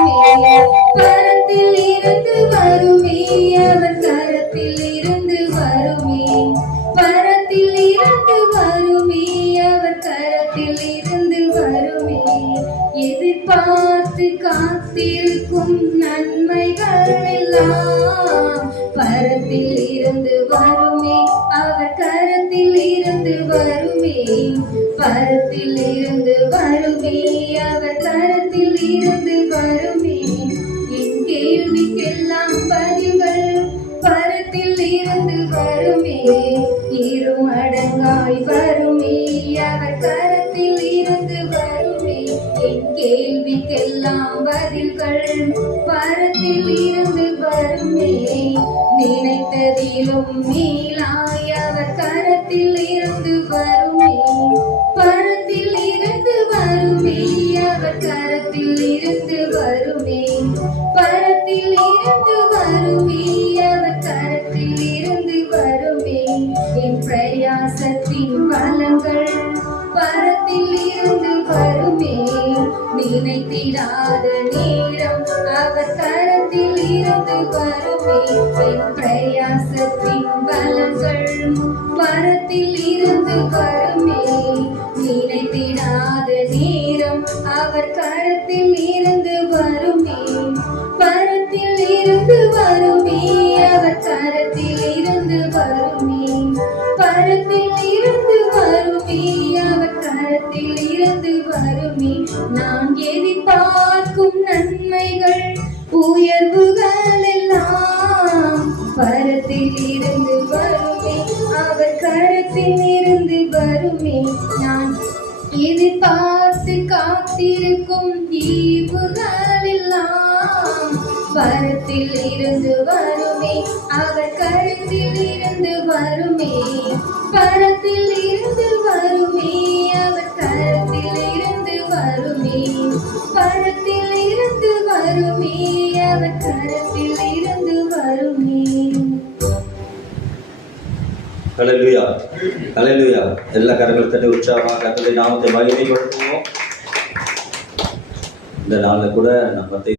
வருமே, பரத்தில் இருந்து வருமே, அவர் கரத்தில் இருந்து வருமே, பரத்தில் இருந்து வருமே, அவர் கரத்தில் இருந்து வருமே. எதிர்பார்த்து காத்திருக்கும் நன்மைகள் எல்லாம் பரத்தில் இருந்து வருமே, அவர் கரத்தில் இருந்து வருமே, பரத்தில் இருந்து வருமே, அவர் கரத்தில் இருந்து வருமே. என் கேள்விக்கெல்லாம் பதில்கள் பரத்தில் இருந்து வருமே, இருமடங்காய் வருமே, அவர் கரத்தில் இருந்து வருமே. என் கேள்விக்கெல்லாம் பதில்கள் பரத்தில் இருந்து வருமே, நினைத்ததிலும் மேலாய் அவர் கரத்தில் இருந்து வருமே, பரத்தில் இருந்து வருமே, அவர் கரத்தில் இருந்து வருமே, பரத்தில் இருந்து வருமே, அவர் கரத்தில் இருந்து வருமே. என் பிரயாசத்தின் பலங்கள் பரத்தில் இருந்து வருமே, நினைத்திடாத நேரம் அவர் கரத்தில் இருந்து வருமே. என் பிரயாசத்தின் பலங்கள் பரத்தில் இருந்து வருமே, நினைத்திடாத நேரம் அவர் கரத்தில் இருந்து வருமே, பரத்தில் இருந்து வருமே, அவர் கரத்தில் இருந்து வருமே, பரத்தில் இருந்து வருமே, அவர் கரத்தில் இருந்து வருமே. நான் எதிர்பார்க்கும் நன்மைகள் உயர்வுகள் எல்லாம் பரத்தில் இருந்து வருமே, அவர் கரத்தில் இருந்து வருமே. நான் எதிர்பார்த்து காத்திருக்கும் ஈவுகள் எல்லாம் பரத்தில் இருந்து வருமே, அவர் கரத்தில் இருந்து வருமே, பரத்தில் இருந்து வருமே, அவர் கரத்தில் இருந்து வருமே, பரத்தில் இருந்து வருமே, அவர் கரத்தில் இருந்து வருமே. ஹல்லேலூயா, ஹல்லேலூயா. எல்லா கரங்களை தட்டி உற்சாகமாக கர்த்தருடைய நாமத்தை மகிமைப்படுத்துவோம். இந்த நாளில் கூட நம்ம